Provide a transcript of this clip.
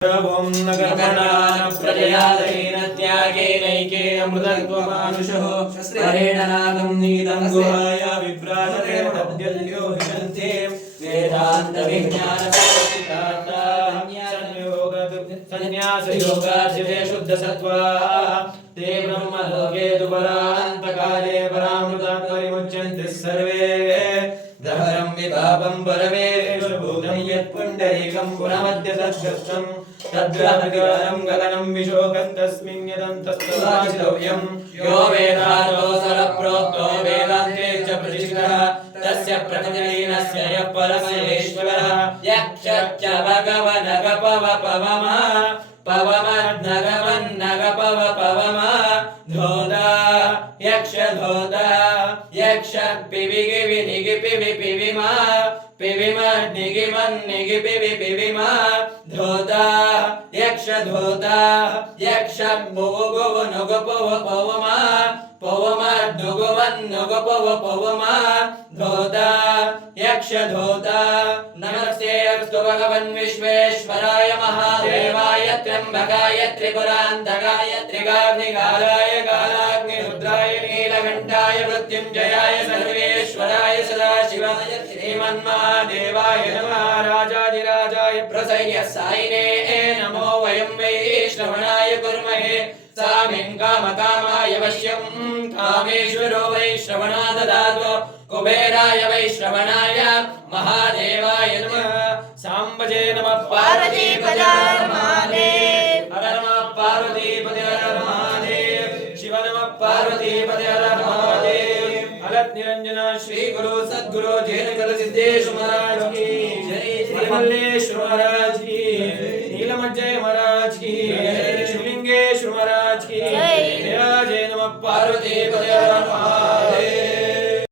ॐ न कर्मणा न प्रजया दैन त्यागेनैके अमृतत्वमानुषः हरेण नागं नीतं गुहाय विभ्राजते तद्यद्यो विशन्ते सन्न्यासयोगाचिते शुद्धसत्त्वाः ते ब्रह्मलोके दुपरान्तकाले दहरं विभावं परमेश्वरभूतं यत्पुण्डरीकं पुनमद्य तद्गस्तम् तद्ग्रहगरं गगनं विशोकं तस्मिन् यदन्तस्तवाचितव्यं यो वेदातो सरप्रोक्तो वेदान्ते च प्रतिष्ठितः तस्य प्रतिलीनस्य यः परमेश्वरः यक्षश्च भगवनगपव पवमा पवमर्नगवन्नगपव पवमा धोदा యక్షన్ పివి గివి నిగి పివి పివి మా పివి మ నిగి మన్ నిగి పివి పివి మా ధోత యక్ష ధోత యక్షం భువు భువు నుగు పువు పువు మా పువు మ నుగు వన్ నుగు పువు పువు మా ధోత యక్ష ధోత నమస్తే భగవన్ విశ్వేశ్వరాయ మహాదేవాయ త్ర్యంబకాయ త్రిపురాంతకాయ త్రికార్ణికారాయ కాలాగ్ని मृत्युञ्जयाय सर्वेश्वराय सदाशिवाय श्रीमन्महादेवाय नमः राजाधिराजाय प्रसय्य सायिने नमो वयं वै श्रवणाय कुर्महे सामिन् कामकामाय वश्यं कामेश्वरो वै श्रवणा ददातु कुबेराय वै श्रवणाय महादेवाय नमः साम्बजे नमः पार्वतीपदार महादेव। हर नमः पार्वतीपदे हर महादेव शिव नमः पार्वतीपदे निरंजन श्री गुरु सद्गुरु जैन कल सिद्धेश महाराज की जय। मल्लेश्वर महाराज की नीलमज्जय महाराज की जय। शिवलिंगेश महाराज की जय। जय। नमः। पार्वती पदया